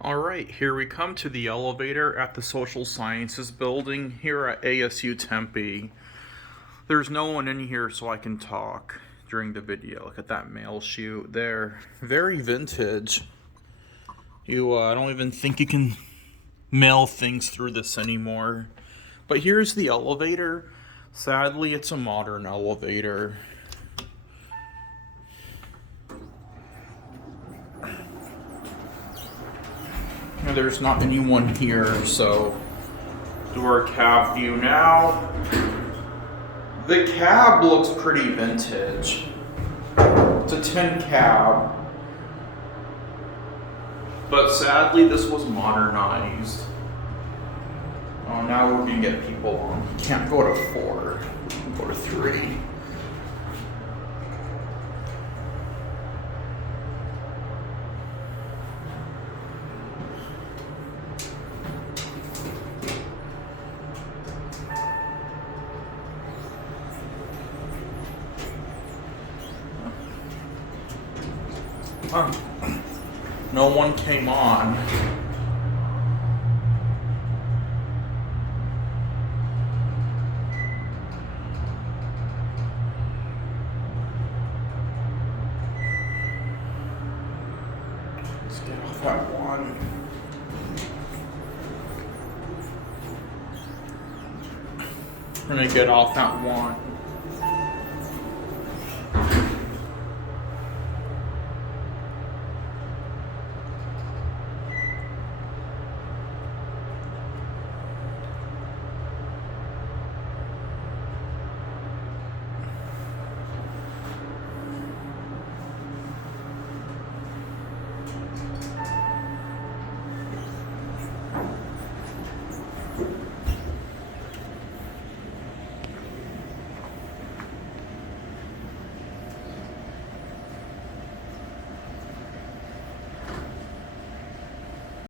Alright, here we come to the elevator at the Social Sciences building here at ASU Tempe. There's no one in here so I can talk during the video. Look at that mail chute there. Very vintage. I don't even think you can mail things through this anymore. But here's the elevator. Sadly, it's a modern elevator. There's not anyone here, so do our cab view now. The cab looks pretty vintage. It's a tin cab. But sadly, this was modernized. Oh, now we're gonna get people on. You can't go to 4, go to 3. No one came on. Let's get off at 1. We're gonna get off at 1.